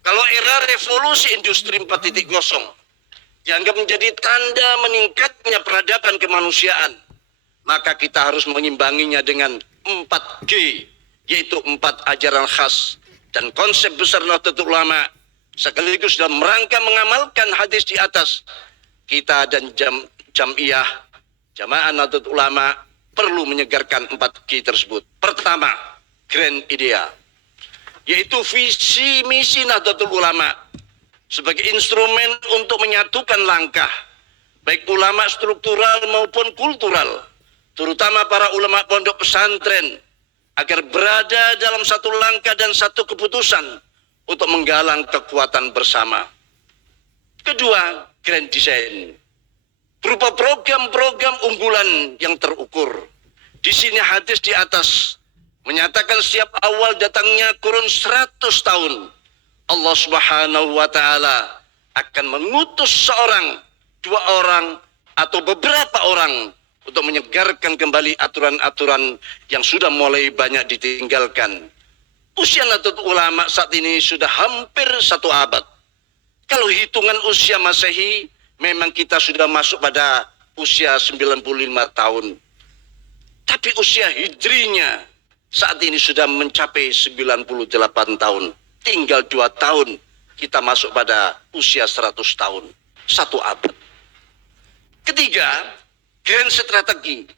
Kalau era revolusi industri 4.0 dianggap menjadi tanda meningkatnya peradaban kemanusiaan, maka kita harus mengimbanginya dengan 4G, yaitu 4 ajaran khas dan konsep besar Nahdlatul Ulama, sekaligus dalam rangka mengamalkan hadis di atas. Kita dan Jam'iyah Jamaah Nahdlatul Ulama perlu menyegarkan 4G tersebut. Pertama, grand idea, yaitu visi misi Nahdlatul Ulama sebagai instrumen untuk menyatukan langkah baik ulama struktural maupun kultural, terutama para ulama pondok pesantren, agar berada dalam satu langkah dan satu keputusan untuk menggalang kekuatan bersama. Kedua, grand design, berupa program-program unggulan yang terukur. Di sini hadis di atas menyatakan setiap awal datangnya kurun 100 tahun, Allah Subhanahu wa Ta'ala akan mengutus seorang, 2 orang, atau beberapa orang untuk menyegarkan kembali aturan-aturan yang sudah mulai banyak ditinggalkan. Usia Nahdlatul Ulama saat ini sudah hampir 1 abad. Kalau hitungan usia Masehi, memang kita sudah masuk pada usia 95 tahun. Tapi usia Hijrinya saat ini sudah mencapai 98 tahun. Tinggal 2 tahun kita masuk pada usia 100 tahun. 1 abad. Ketiga, grand strategi.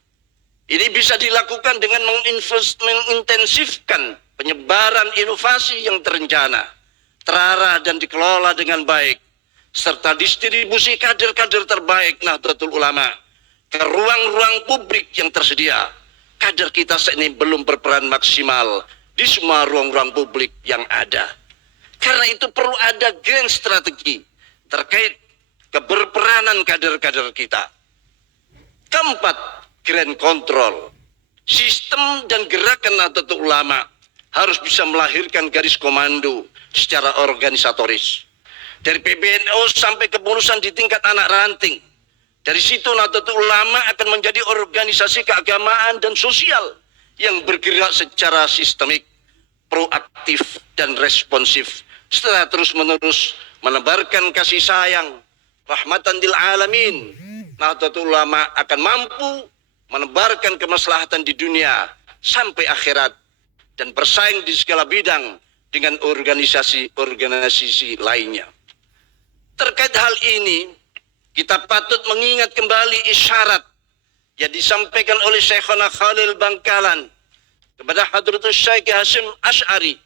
Ini bisa dilakukan dengan mengintensifkan penyebaran inovasi yang terencana, terarah dan dikelola dengan baik, serta distribusi kader-kader terbaik Nahdlatul Ulama ke ruang-ruang publik yang tersedia. Kader kita saat ini belum berperan maksimal di semua ruang-ruang publik yang ada. Karena itu perlu ada grand strategi terkait keberperanan kader-kader kita. Keempat, grand control. Sistem dan gerakan Nahdlatul Ulama harus bisa melahirkan garis komando secara organisatoris. Dari PBNU sampai kepengurusan di tingkat anak ranting. Dari situ Nahdlatul Ulama akan menjadi organisasi keagamaan dan sosial yang bergerak secara sistemik, proaktif dan responsif, setelah terus-menerus menebarkan kasih sayang, rahmatan lil alamin. Nahdlatul Ulama akan mampu menebarkan kemaslahatan di dunia sampai akhirat dan bersaing di segala bidang dengan organisasi-organisasi lainnya. Terkait hal ini, kita patut mengingat kembali isyarat yang disampaikan oleh Syekhona Khalil Bangkalan kepada Hadratus Syekh Hasyim Asy'ari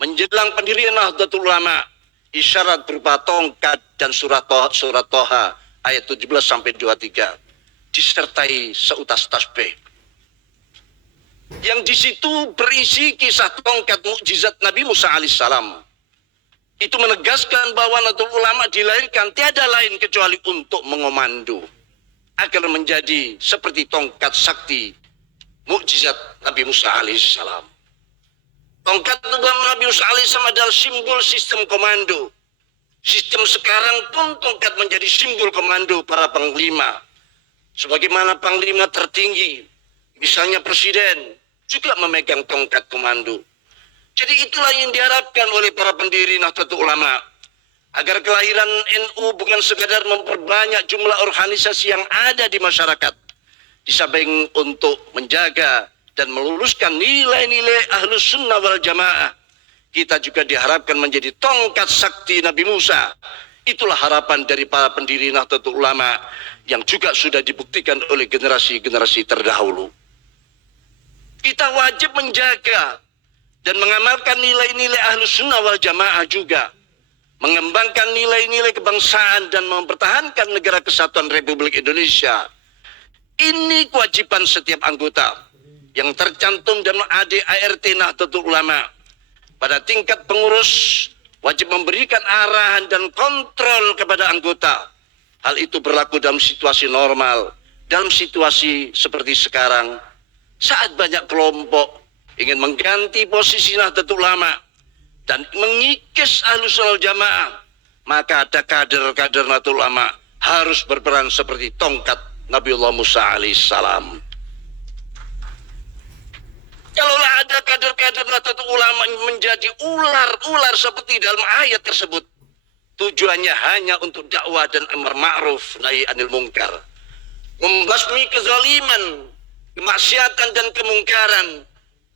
menjelang pendirian Nahdlatul Ulama. Isyarat berupa tongkat dan surat Toha ayat 17 sampai 23 disertai seutas tasbih. Yang di situ berisi kisah tongkat mukjizat Nabi Musa alaihissalam. Itu menegaskan bahwa Nahdlatul Ulama dilahirkan tiada lain kecuali untuk mengomando agar menjadi seperti tongkat sakti mukjizat Nabi Musa alaihissalam. Tongkat Nabi Musa alaihissalam adalah simbol sistem komando. Sistem sekarang pun tongkat menjadi simbol komando para panglima. Sebagaimana panglima tertinggi, misalnya presiden, juga memegang tongkat komando. Jadi itulah yang diharapkan oleh para pendiri Nahdlatul Ulama, agar kelahiran NU bukan sekadar memperbanyak jumlah organisasi yang ada di masyarakat, di samping untuk menjaga dan meluluskan nilai-nilai Ahlus Sunnah wal Jamaah, kita juga diharapkan menjadi tongkat sakti Nabi Musa. Itulah harapan dari para pendiri Nahdlatul Ulama yang juga sudah dibuktikan oleh generasi-generasi terdahulu. Kita wajib menjaga dan mengamalkan nilai-nilai Ahlus Sunnah wal Jamaah juga, mengembangkan nilai-nilai kebangsaan dan mempertahankan negara kesatuan Republik Indonesia. Ini kewajiban setiap anggota yang tercantum dalam ADART Nahdlatul Ulama. Pada tingkat pengurus wajib memberikan arahan dan kontrol kepada anggota. Hal itu berlaku dalam situasi normal, dalam situasi seperti sekarang, saat banyak kelompok ingin mengganti posisi Nahdlatul Ulama dan mengikis Ahlus Sunnah wal Jamaah, maka ada kader-kader Nahdlatul Ulama harus berperan seperti tongkat Nabiullah Musa alaihissalam. Kalaulah ada kader-kader Nahdlatul Ulama menjadi ular-ular seperti dalam ayat tersebut, tujuannya hanya untuk dakwah dan amar ma'ruf nahi anil munkar, membasmi kezaliman, kemaksiatan dan kemungkaran,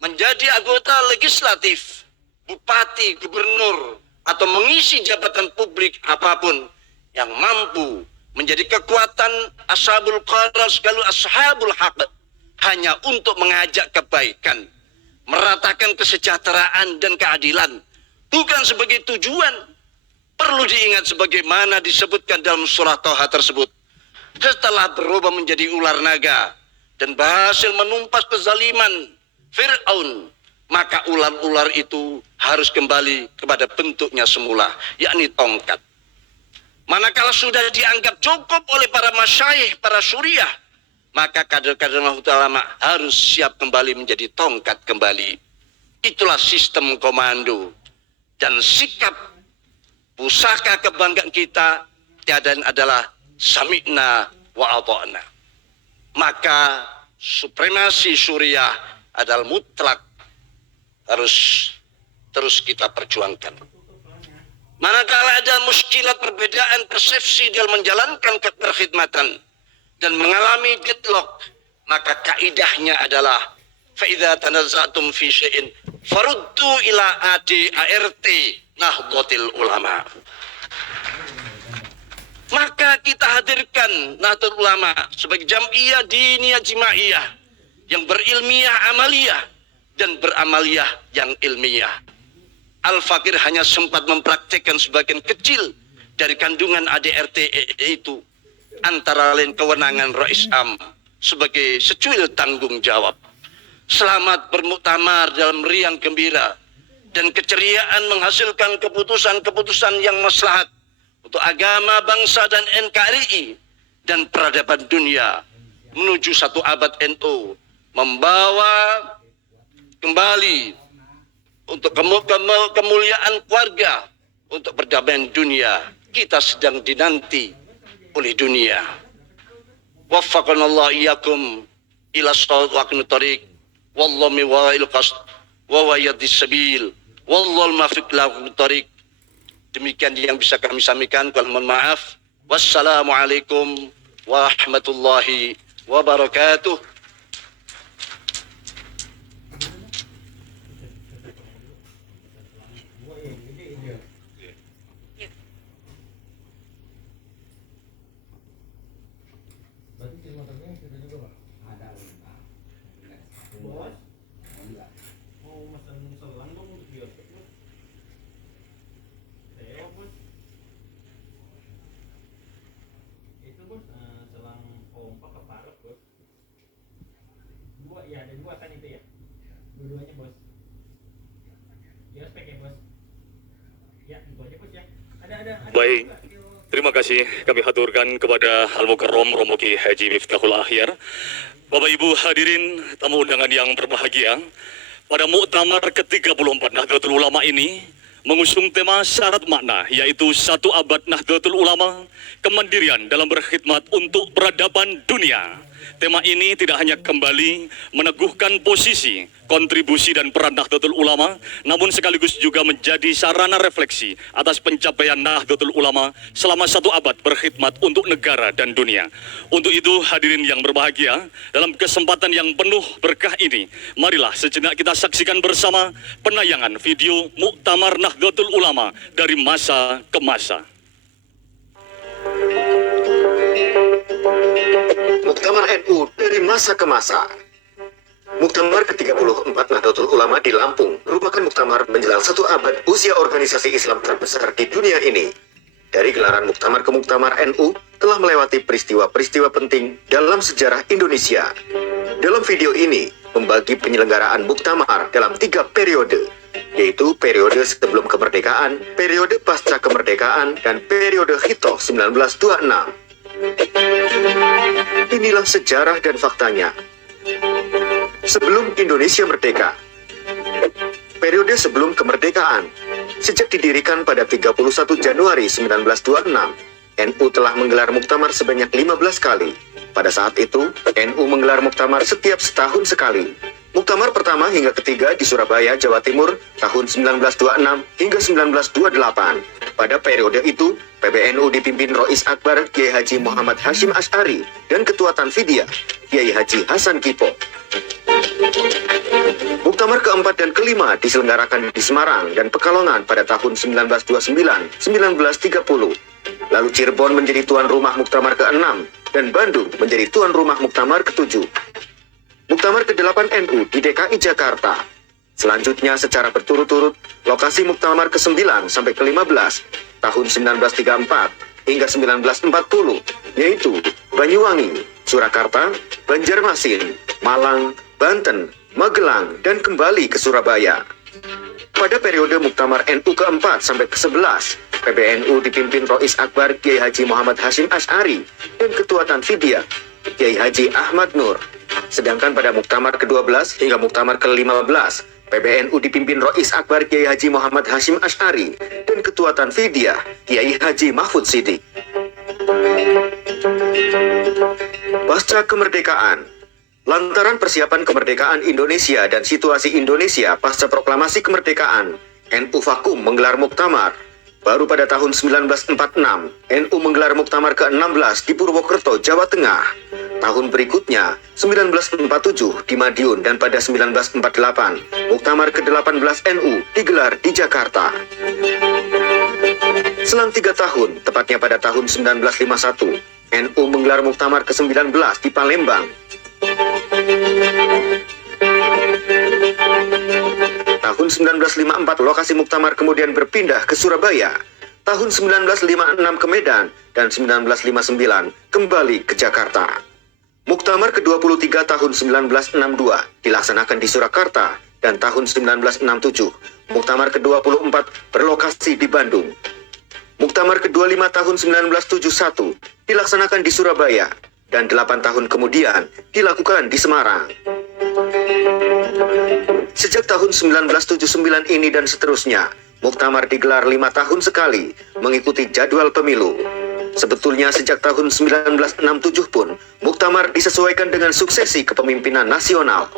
menjadi anggota legislatif, bupati, gubernur, atau mengisi jabatan publik apapun yang mampu menjadi kekuatan ashabul qarar sekali ashabul haq, hanya untuk mengajak kebaikan, meratakan kesejahteraan dan keadilan, bukan sebagai tujuan. Perlu diingat sebagaimana disebutkan dalam surah Thaha tersebut, setelah berubah menjadi ular naga dan berhasil menumpas kezaliman Fir'aun, maka ular-ular itu harus kembali kepada bentuknya semula, yakni tongkat. Manakala sudah dianggap cukup oleh para masyayikh, para syuriah, maka kader-kader Nahdlatul Ulama harus siap kembali menjadi tongkat kembali. Itulah sistem komando dan sikap pusaka kebanggaan kita tiada adalah sami'na wa ata'na. Maka supremasi syuriah adalah mutlak, harus terus kita perjuangkan. Manakala ada muskilat perbedaan persepsi dalam menjalankan keberkhidmatan dan mengalami deadlock, maka kaidahnya adalah fa'idha tanaza'tum fi syai'in faruddu ila ART Nahdlatul Ulama. Maka kita hadirkan Nahdlatul Ulama sebagai jam'iyah diniyah jimaiyah yang berilmiah amaliyah dan beramaliyah yang ilmiah. Al-Fakir hanya sempat mempraktikkan sebagian kecil dari kandungan ADRT itu, antara lain kewenangan Rais Am sebagai secuil tanggung jawab. Selamat bermuktamar dalam riang gembira dan keceriaan menghasilkan keputusan-keputusan yang maslahat untuk agama, bangsa dan NKRI dan peradaban dunia menuju satu abad NU, membawa kembali untuk kemuliaan keluarga, untuk perdamaian dunia. Kita sedang dinanti oleh dunia. Waffaqanallahu iyyakum ila shawaqin tariq wallahu miwa'il qasd wa wayadis sabil wallahu mafiq lahu tariq. Demikian yang bisa kami sampaikan. Mohon maaf. Wassalamualaikum warahmatullahi wabarakatuh. Iya, ada dua kan itu ya? Dua-duanya bos. Ya spek ya bos. Ya, dua aja bos ya. Ada. Baik, terima kasih kami haturkan kepada Al-Mukarram Romo Kiai Haji Miftahul Ahyar. Bapak Ibu hadirin tamu undangan yang berbahagia, pada muktamar ke-34 Nahdlatul Ulama ini mengusung tema syarat makna, yaitu satu abad Nahdlatul Ulama, kemandirian dalam berkhidmat untuk peradaban dunia. Tema ini tidak hanya kembali meneguhkan posisi, kontribusi dan peran Nahdlatul Ulama, namun sekaligus juga menjadi sarana refleksi atas pencapaian Nahdlatul Ulama selama satu abad berkhidmat untuk negara dan dunia. Untuk itu hadirin yang berbahagia, dalam kesempatan yang penuh berkah ini, marilah sejenak kita saksikan bersama penayangan video Muktamar Nahdlatul Ulama dari masa ke masa. Muktamar NU dari masa ke masa. Muktamar ke-34 Nahdlatul Ulama di Lampung merupakan muktamar menjelang satu abad usia organisasi Islam terbesar di dunia ini. Dari gelaran muktamar ke muktamar, NU telah melewati peristiwa-peristiwa penting dalam sejarah Indonesia. Dalam video ini, membagi penyelenggaraan muktamar dalam 3 periode, yaitu periode sebelum kemerdekaan, periode pasca kemerdekaan, dan periode Hitoh 1926. Inilah sejarah dan faktanya. Sebelum Indonesia merdeka. Periode sebelum kemerdekaan. Sejak didirikan pada 31 Januari 1926, NU telah menggelar muktamar sebanyak 15 kali. Pada saat itu, NU menggelar muktamar setiap setahun sekali. Muktamar pertama hingga ketiga di Surabaya, Jawa Timur tahun 1926 hingga 1928. Pada periode itu, PBNU dipimpin Rois Akbar Kiai Haji Muhammad Hashim Asy'ari dan Ketua Tanfidiyah Kiai Haji Hasan Kipo. Muktamar keempat dan kelima diselenggarakan di Semarang dan Pekalongan pada tahun 1929-1930. Lalu Cirebon menjadi tuan rumah Muktamar ke-6 dan Bandung menjadi tuan rumah Muktamar ke-7. Muktamar ke-8 NU di DKI Jakarta. Selanjutnya secara berturut-turut, lokasi Muktamar ke-9 sampai ke-15 tahun 1934 hingga 1940, yaitu Banyuwangi, Surakarta, Banjarmasin, Malang, Banten, Magelang, dan kembali ke Surabaya. Pada periode Muktamar NU ke-4 sampai ke-11, PBNU dipimpin Rois Akbar Kiai Haji Muhammad Hashim Asy'ari dan Ketua Tanfidiyah Kiai Haji Ahmad Nur. Sedangkan pada Muktamar ke-12 hingga Muktamar ke-15, PBNU dipimpin Rois Akbar Kiai Haji Muhammad Hashim Asy'ari dan Ketua Tanfidiyah Kiai Haji Mahfud Siddiq. Pasca kemerdekaan. Lantaran persiapan kemerdekaan Indonesia dan situasi Indonesia pasca proklamasi kemerdekaan, NU vakum menggelar Muktamar. Baru pada tahun 1946, NU menggelar Muktamar ke-16 di Purwokerto, Jawa Tengah. Tahun berikutnya, 1947 di Madiun dan pada 1948, Muktamar ke-18 NU digelar di Jakarta. Selang 3 tahun, tepatnya pada tahun 1951, NU menggelar Muktamar ke-19 di Palembang. Tahun 1954 lokasi Muktamar kemudian berpindah ke Surabaya. Tahun 1956 ke Medan dan 1959 kembali ke Jakarta. Muktamar ke-23 tahun 1962 dilaksanakan di Surakarta dan tahun 1967. Muktamar ke-24 berlokasi di Bandung. Muktamar ke-25 tahun 1971 dilaksanakan di Surabaya dan 8 tahun kemudian dilakukan di Semarang. Sejak tahun 1979 ini dan seterusnya, Muktamar digelar 5 tahun sekali mengikuti jadwal pemilu. Sebetulnya sejak tahun 1967 pun, Muktamar disesuaikan dengan suksesi kepemimpinan nasional.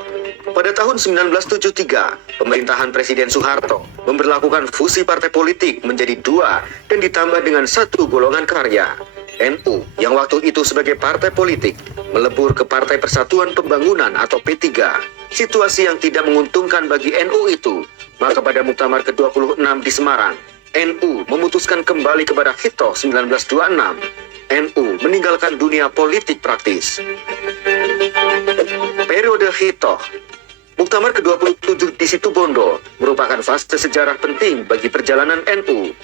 Pada tahun 1973, pemerintahan Presiden Soeharto memberlakukan fusi partai politik menjadi 2 dan ditambah dengan 1 golongan karya. NU yang waktu itu sebagai partai politik melebur ke Partai Persatuan Pembangunan atau P3. Situasi yang tidak menguntungkan bagi NU itu, maka pada Muktamar ke-26 di Semarang, NU memutuskan kembali kepada Hitoh 1926. NU meninggalkan dunia politik praktis. Periode Hitoh. Muktamar ke-27 di Situbondo merupakan fase sejarah penting bagi perjalanan NU.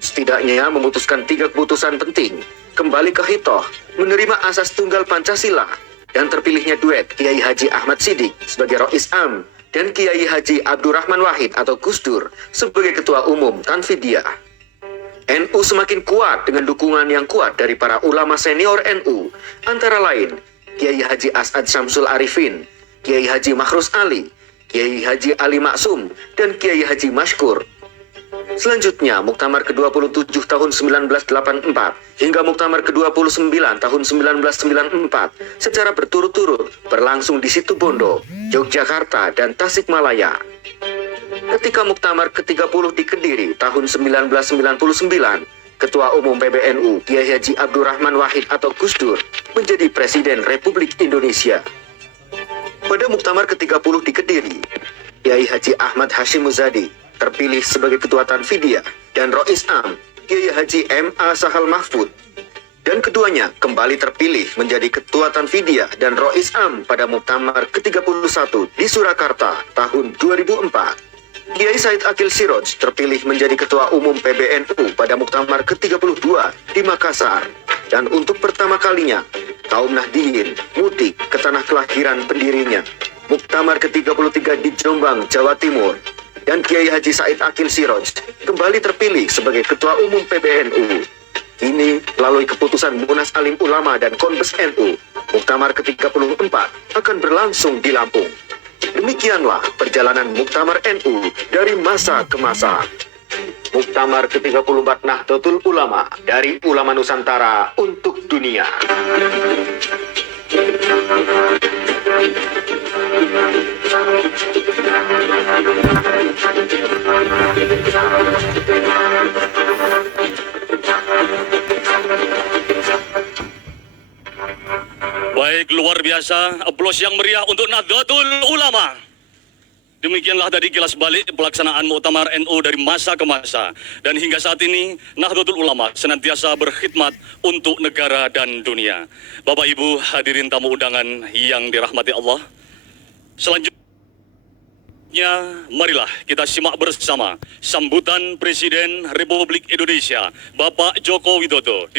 Setidaknya memutuskan 3 keputusan penting, kembali ke Hitoh, menerima asas tunggal Pancasila, dan terpilihnya duet Kiai Haji Ahmad Siddiq sebagai Rois Am dan Kiai Haji Abdurrahman Wahid atau Gus Dur sebagai Ketua Umum Tanfidiyah. NU semakin kuat dengan dukungan yang kuat dari para ulama senior NU, antara lain Kiai Haji As'ad Syamsul Arifin, Kiai Haji Makhrus Ali, Kiai Haji Ali Maksum, dan Kiai Haji Mashkur. Selanjutnya, Muktamar ke-27 tahun 1984 hingga Muktamar ke-29 tahun 1994 secara berturut-turut berlangsung di Situbondo, Yogyakarta, dan Tasikmalaya. Ketika Muktamar ke-30 di Kediri tahun 1999, Ketua Umum PBNU Kiai Haji Abdurrahman Wahid atau Gus Dur menjadi Presiden Republik Indonesia. Pada Muktamar ke-30 di Kediri, Kiai Haji Ahmad Hashim Muzadi terpilih sebagai Ketua Tanfidiyah dan Rois Am Kiai Haji M.A. Sahal Mahfud, dan keduanya kembali terpilih menjadi Ketua Tanfidiyah dan Rois Am pada Muktamar ke-31 di Surakarta tahun 2004. Kiai Said Akil Siroj terpilih menjadi Ketua Umum PBNU pada Muktamar ke-32 di Makassar, dan untuk pertama kalinya kaum Nahdliyin mudik ke tanah kelahiran pendirinya, Muktamar ke-33 di Jombang, Jawa Timur. Dan Kiai Haji Said Akil Siroj kembali terpilih sebagai Ketua Umum PBNU. Ini melalui keputusan Munas Alim Ulama dan Konbes NU, Muktamar ke-34 akan berlangsung di Lampung. Demikianlah perjalanan Muktamar NU dari masa ke masa. Muktamar ke-34 Nahdlatul Ulama dari ulama Nusantara untuk dunia. Baik, luar biasa. Aplaus yang meriah untuk Nahdlatul Ulama. Demikianlah tadi kilas balik pelaksanaan Muktamar NU dari masa ke masa. Dan hingga saat ini, Nahdlatul Ulama senantiasa berkhidmat untuk negara dan dunia. Bapak Ibu hadirin tamu undangan yang dirahmati Allah. Selanjutnya, marilah kita simak bersama sambutan Presiden Republik Indonesia, Bapak Joko Widodo.